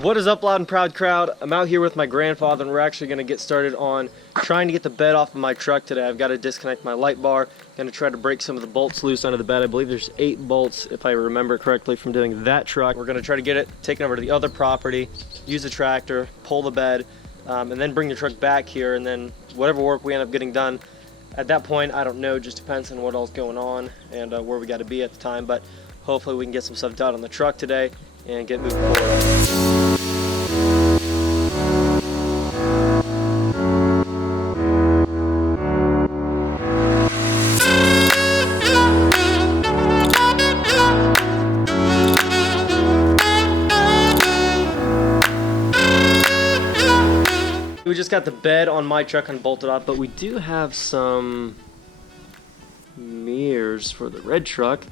What is up, loud and proud crowd? I'm out here with my grandfather and we're actually going to get started on trying to get the bed off of my truck today. I've got to disconnect my light bar, going to try to break some of the bolts loose under the bed. I believe there's 8 bolts if I remember correctly from doing that truck. We're going to try to get it taken over to the other property, use the tractor, pull the bed, and then bring the truck back here, and then whatever work we end up getting done. At that point, I don't know, just depends on what else going on and where we got to be at the time, but hopefully we can get some stuff done on the truck today and get moving forward. We just got the bed on my truck unbolted off, but we do have some mirrors for the red truck.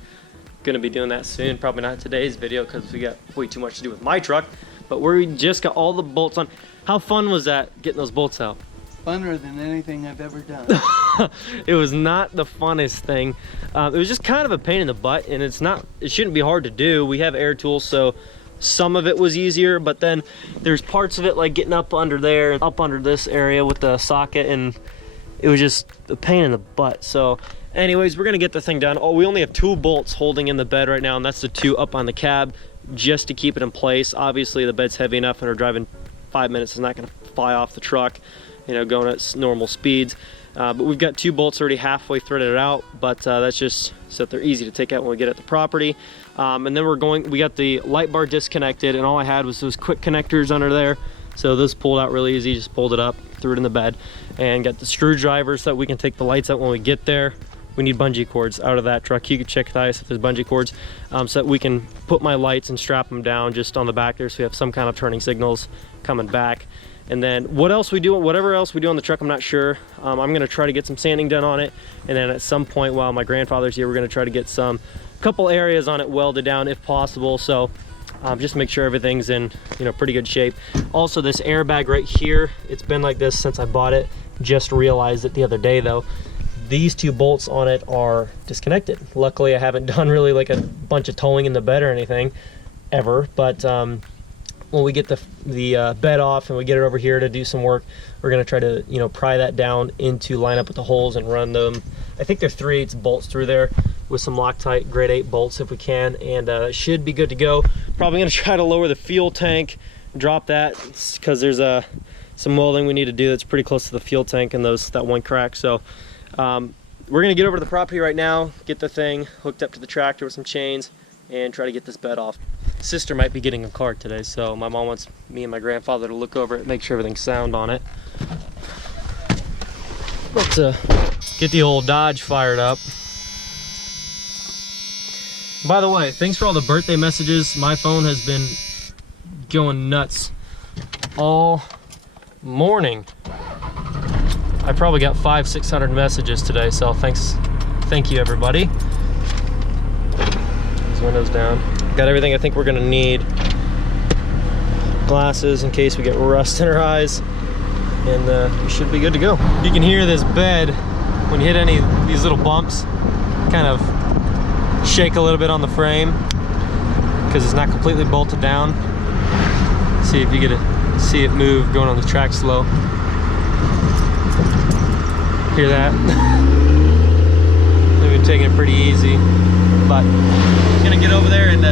Gonna be doing that soon, probably not today's video because we got way too much to do with my truck, but we just got all the bolts on. How fun was that, getting those bolts out? Funner than anything I've ever done. It was not the funnest thing. It was just kind of a pain in the butt, and it shouldn't be hard to do. We have air tools, so some of it was easier, but then there's parts of it like getting up under there, up under this area with the socket, and it was just a pain in the butt. So anyways, we're gonna get the thing done. Oh, we only have 2 bolts holding in the bed right now, and that's the 2 up on the cab just to keep it in place. Obviously the bed's heavy enough and we're driving 5 minutes, it's not gonna fly off the truck, you know, going at normal speeds. But we've got 2 bolts already halfway threaded out, but that's just so that they're easy to take out when we get at the property. And then we got the light bar disconnected, and all I had was those quick connectors under there. So this pulled out really easy, just pulled it up, threw it in the bed, and got the screwdriver so that we can take the lights out when we get there. We need bungee cords out of that truck. You can check with ice if there's bungee cords, so that we can put my lights and strap them down just on the back there so we have some kind of turning signals coming back. And then whatever else we do on the truck, I'm not sure. I'm gonna try to get some sanding done on it, and then at some point while my grandfather's here, we're gonna try to get couple areas on it welded down if possible. So just make sure everything's in, you know, pretty good shape. Also, this airbag right here, it's been like this since I bought it. Just realized it the other day though. These 2 bolts on it are disconnected. Luckily, I haven't done really like a bunch of towing in the bed or anything ever, but when we get the bed off and we get it over here to do some work, we're gonna try to, you know, pry that down into line up with the holes and run them. I think they're 3/8 bolts through there with some Loctite grade 8 bolts if we can, and it should be good to go. Probably gonna try to lower the fuel tank, drop that, because there's some welding we need to do that's pretty close to the fuel tank and that one crack. So we're gonna get over to the property right now, get the thing hooked up to the tractor with some chains, and try to get this bed off. Sister might be getting a car today, so my mom wants me and my grandfather to look over it, make sure everything's sound on it. Let's get the old Dodge fired up. By the way, thanks for all the birthday messages. My phone has been going nuts all morning. I probably got 500-600 messages today, so thank you everybody. These windows down. Got everything I think we're gonna need. Glasses in case we get rust in our eyes, and we should be good to go. You can hear this bed when you hit any of these little bumps kind of shake a little bit on the frame because it's not completely bolted down. See if you get to see it move going on the track slow. Hear that? They've been taking it pretty easy, but I'm gonna get over there and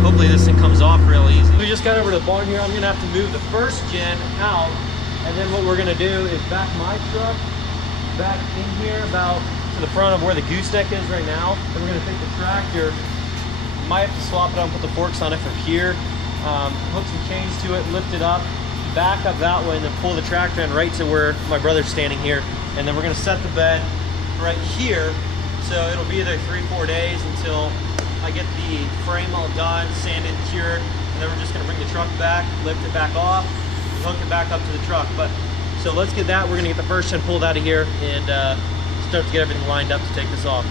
hopefully this thing comes off real easy. We just got over to the barn here. I'm gonna have to move the first gen out, and then what we're gonna do is back my truck back in here about to the front of where the gooseneck is right now. Then we're gonna take the tractor, might have to swap it out and put the forks on it from here, hook some chains to it, lift it up, back up that way, and then pull the tractor in right to where my brother's standing here. And then we're gonna set the bed right here. So it'll be there 3-4 days until I get the frame all done, sanded, cured, and then we're just gonna bring the truck back, lift it back off, and hook it back up to the truck. But so let's get that. We're gonna get the first gen pulled out of here and start to get everything lined up to take this off.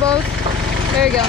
them both. There you go.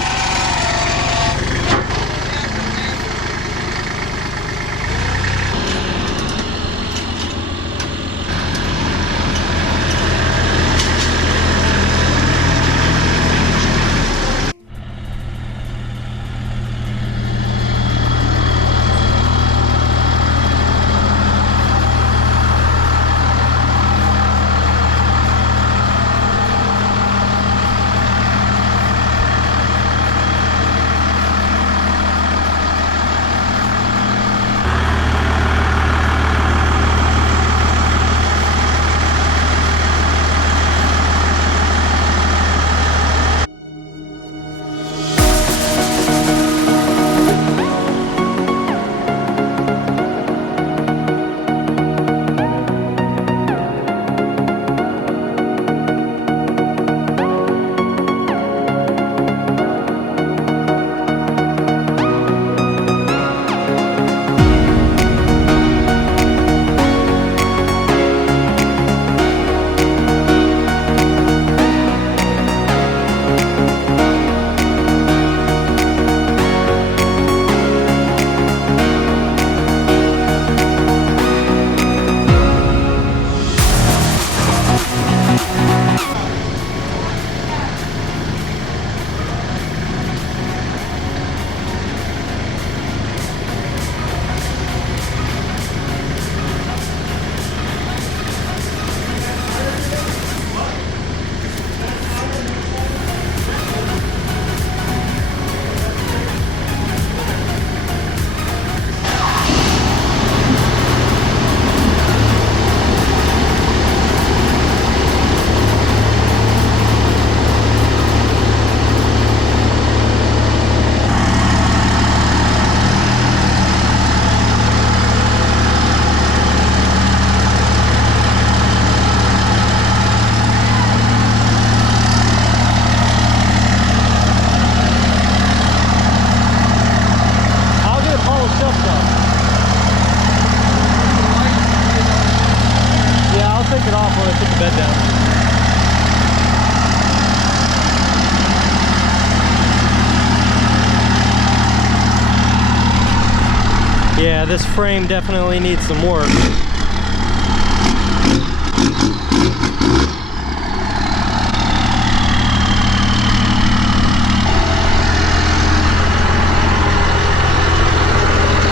Yeah, this frame definitely needs some work.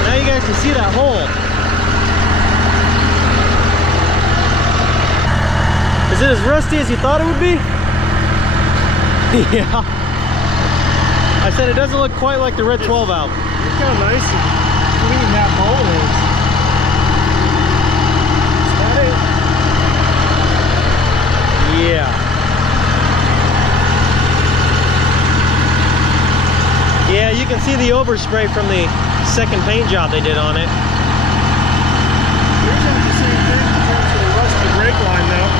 Now you guys can see that hole. Is it as rusty as you thought it would be? Yeah. I said it doesn't look quite like the red 12 valve. Look how nice and clean that bowl is. Is that it? Yeah. Yeah, you can see the overspray from the second paint job they did on it. Here's the same thing in terms of the rusty brake line though.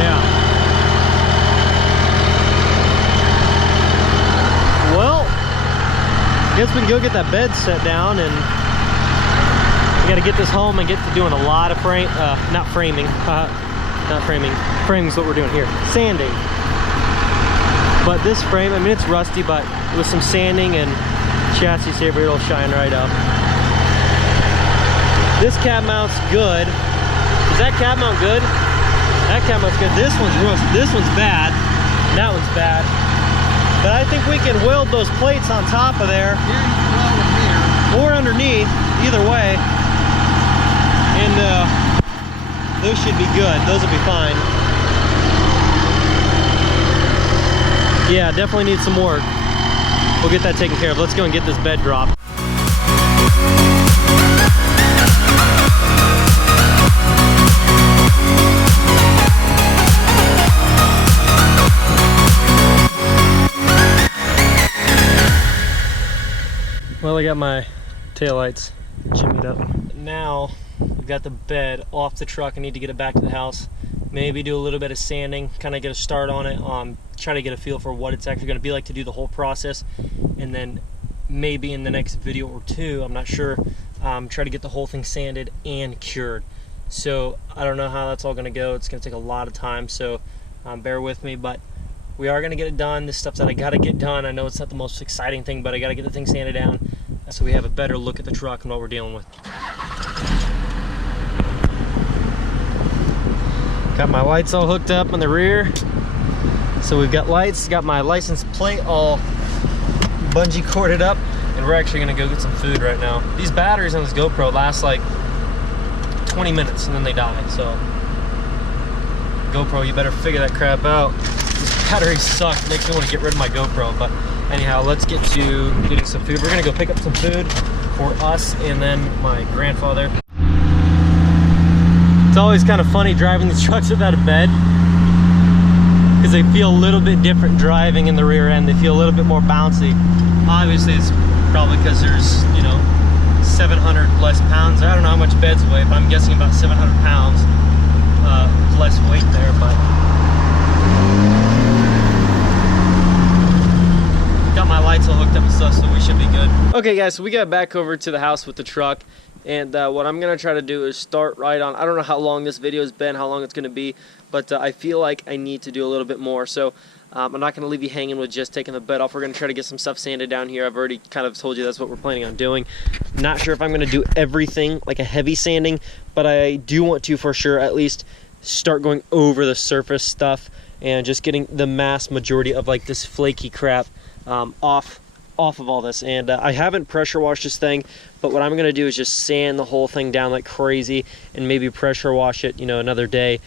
Yeah. Well, guess we can go get that bed set down, and we got to get this home and get to doing a lot of framing. Framing's what we're doing here. Sanding. But this frame, I mean, it's rusty, but with some sanding and chassis saver, it'll shine right up. This cab mount's good. Is that cab mount good? That cab mount's good. This one's rusty. This one's bad. That one's bad. But I think we can weld those plates on top of there. Or underneath, either way. And those should be good. Those will be fine. Yeah, definitely need some work. We'll get that taken care of. Let's go and get this bed dropped. Well, I got my taillights jimmied up. Now, we've got the bed off the truck. I need to get it back to the house. Maybe do a little bit of sanding, kind of get a start on it. Try to get a feel for what it's actually going to be like to do the whole process. And then maybe in the next video or two, I'm not sure, try to get the whole thing sanded and cured. So I don't know how that's all going to go. It's going to take a lot of time, so bear with me. But we are gonna get it done. This stuff that I gotta get done. I know it's not the most exciting thing, but I gotta get the thing sanded down so we have a better look at the truck and what we're dealing with. Got my lights all hooked up in the rear. So we've got lights, got my license plate all bungee corded up, and we're actually gonna go get some food right now. These batteries on this GoPro last like 20 minutes and then they die, so GoPro, you better figure that crap out. This battery sucks, makes me want to get rid of my GoPro, but anyhow, let's get to getting some food. We're gonna go pick up some food for us and then my grandfather. It's always kind of funny driving these trucks without a bed, because they feel a little bit different driving in the rear end. They feel a little bit more bouncy. Obviously, it's probably because there's, you know, 700 less pounds. I don't know how much beds weigh, but I'm guessing about 700 pounds less weight there. But got my lights all hooked up and stuff, so we should be good. Okay, guys, so we got back over to the house with the truck. And what I'm gonna try to do is start right on. I don't know how long this video has been, how long it's gonna be, but I feel like I need to do a little bit more. So I'm not gonna leave you hanging with just taking the bed off. We're gonna try to get some stuff sanded down here. I've already kind of told you that's what we're planning on doing. Not sure if I'm gonna do everything like a heavy sanding, but I do want to for sure at least start going over the surface stuff and just getting the mass majority of like this flaky crap off of all this. And I haven't pressure washed this thing, but what I'm gonna do is just sand the whole thing down like crazy and maybe pressure wash it, you know, another day,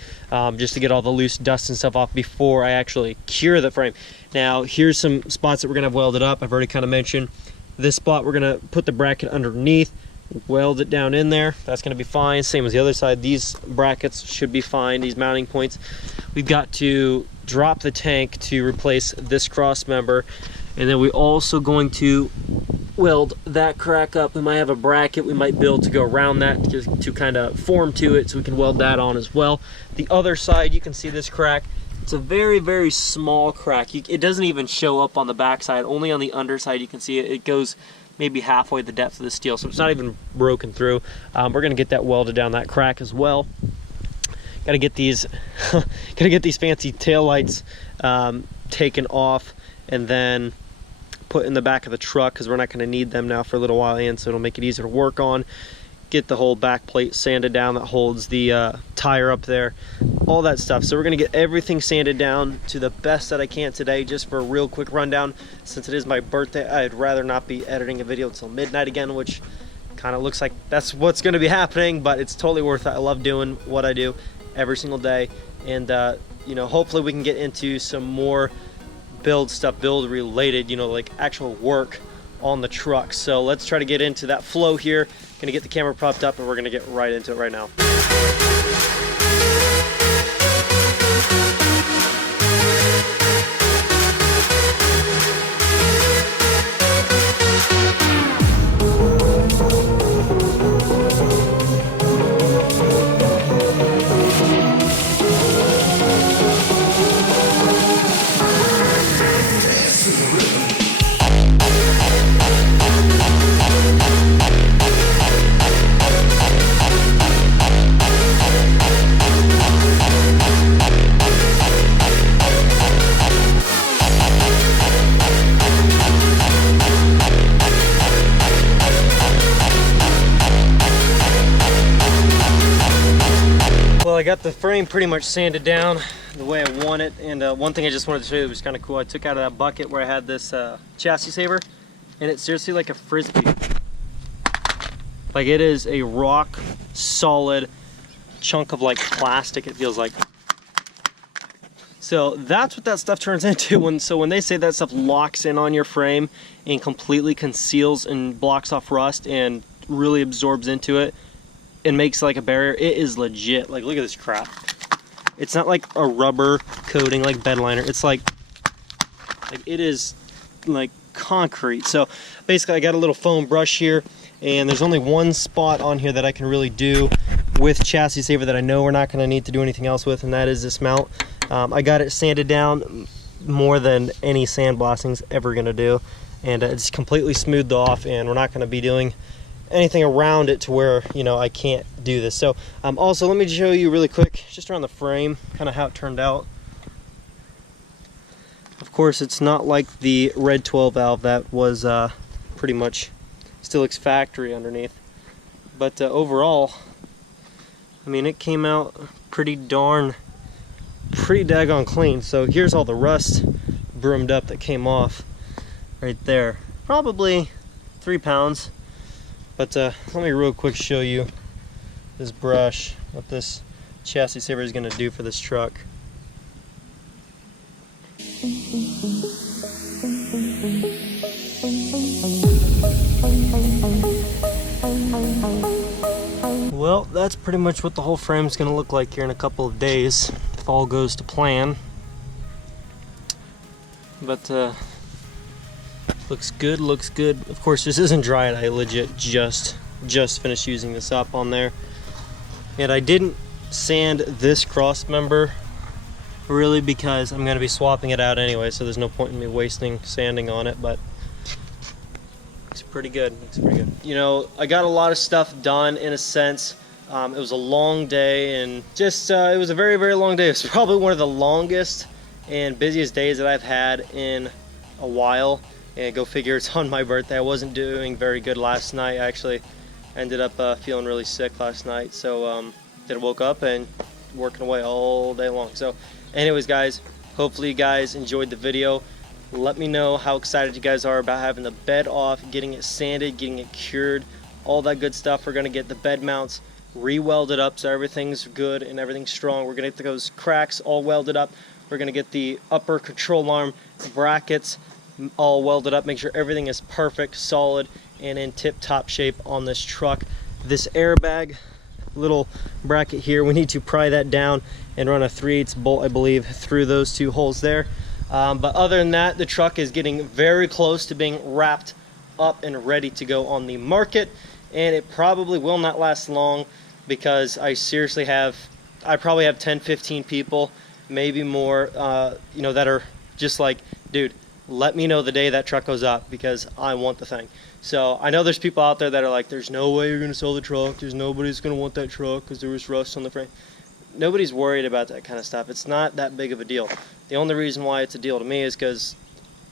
just to get all the loose dust and stuff off before I actually cure the frame. Now here's some spots that we're gonna have welded up. I've already kind of mentioned this spot. We're gonna put the bracket underneath, weld it down in there. That's gonna be fine. Same as the other side. These brackets should be fine, these mounting points. We've got to drop the tank to replace this cross member, and then we're also going to weld that crack up. We might have a bracket we might build to go around that to kind of form to it, so we can weld that on as well. The other side, you can see this crack. It's a very, very small crack. It doesn't even show up on the back side. Only on the underside you can see it. It goes maybe halfway the depth of the steel, so it's not even broken through. We're gonna get that welded down, that crack as well. Gotta get these fancy tail lights taken off and then put in the back of the truck, because we're not going to need them now for a little while, and so it'll make it easier to work on. Get the whole back plate sanded down that holds the tire up there, all that stuff. So we're going to get everything sanded down to the best that I can today, just for a real quick rundown. Since it is my birthday, I'd rather not be editing a video until midnight again, which kind of looks like that's what's going to be happening, but it's totally worth it. I love doing what I do every single day, and you know, hopefully we can get into some more build related, you know, like actual work on the truck. So let's try to get into that flow here. Gonna get the camera propped up and we're gonna get right into it right now. I got the frame pretty much sanded down the way I want it, and one thing I just wanted to show you that was kind of cool. I took out of that bucket where I had this chassis saver, and it's seriously like a frisbee. Like, it is a rock solid chunk of like plastic, it feels like. So that's what that stuff turns into when they say that stuff locks in on your frame and completely conceals and blocks off rust and really absorbs into it and makes like a barrier. It is legit. Like, look at this crap. It's not like a rubber coating like bed liner. It's like it is like concrete. So basically I got a little foam brush here, and there's only one spot on here that I can really do with chassis saver that I know we're not going to need to do anything else with, and that is this mount. I got it sanded down more than any sandblasting's ever going to do, and it's completely smoothed off, and we're not going to be doing anything around it to where, you know, I can't do this. So also, let me show you really quick just around the frame kind of how it turned out. Of course, it's not like the red 12 valve that was pretty much still looks factory underneath. But overall, I mean, it came out pretty daggone clean. So here's all the rust broomed up that came off right there. Probably 3 pounds. But let me real quick show you this brush, what this chassis saver is going to do for this truck. Well, that's pretty much what the whole frame's going to look like here in a couple of days, if all goes to plan. But looks good, looks good. Of course, this isn't dry, and I legit just finished using this up on there. And I didn't sand this cross member really because I'm going to be swapping it out anyway, so there's no point in me wasting sanding on it, but looks pretty good. Looks pretty good. You know, I got a lot of stuff done in a sense. It was a long day, and just it was a very, very long day. It was probably one of the longest and busiest days that I've had in a while. And go figure, it's on my birthday. I wasn't doing very good last night. I actually ended up feeling really sick last night. So then I woke up and working away all day long. So anyways, guys, hopefully you guys enjoyed the video. Let me know how excited you guys are about having the bed off, getting it sanded, getting it cured, all that good stuff. We're gonna get the bed mounts re-welded up so everything's good and everything's strong. We're gonna get those cracks all welded up. We're gonna get the upper control arm brackets all welded up, make sure everything is perfect, solid, and in tip-top shape on this truck. This airbag little bracket here, we need to pry that down and run a 3/8 bolt, I believe, through those two holes there. But other than that, the truck is getting very close to being wrapped up and ready to go on the market, and it probably will not last long because I probably have 10-15 people, maybe more, you know, that are just like, dude, let me know the day that truck goes up because I want the thing. So I know there's people out there that are like, there's no way you're going to sell the truck. There's nobody's going to want that truck because there was rust on the frame. Nobody's worried about that kind of stuff. It's not that big of a deal. The only reason why it's a deal to me is because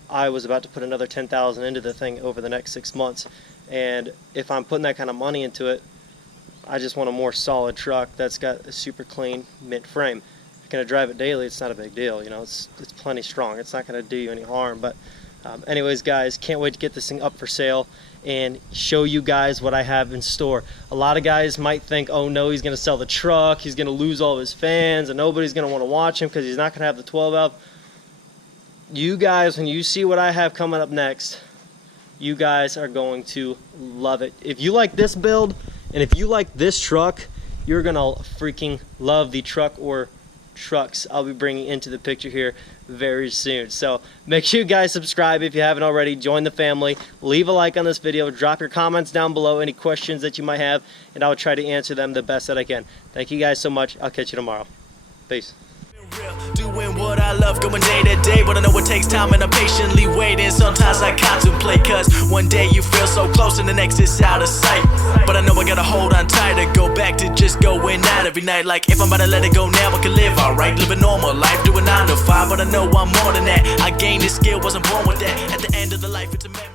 I was about to put another $10,000 into the thing over the next 6 months. And if I'm putting that kind of money into it, I just want a more solid truck that's got a super clean mint frame. If you're going to drive it daily, it's not a big deal. You know, it's plenty strong. It's not going to do you any harm. But anyways, guys, can't wait to get this thing up for sale and show you guys what I have in store. A lot of guys might think, oh no, he's going to sell the truck, he's going to lose all of his fans, and nobody's going to want to watch him because he's not going to have the 12 valve. You guys, when you see what I have coming up next, you guys are going to love it. If you like this build, and if you like this truck, you're going to freaking love the truck or trucks I'll be bringing into the picture here very soon. So make sure you guys subscribe if you haven't already. Join the family. Leave a like on this video. Drop your comments down below, any questions that you might have, and I'll try to answer them the best that I can. Thank you guys so much. I'll catch you tomorrow. Peace. Doing what I love, going day to day, but I know it takes time and I'm patiently waiting. Sometimes I contemplate, cause one day you feel so close and the next is out of sight. But I know I gotta hold on tight to go back to just going out every night. Like if I'm about to let it go now, I can live alright, live a normal life, doing 9 to 5. But I know I'm more than that. I gained this skill, wasn't born with that. At the end of the life, it's a memory.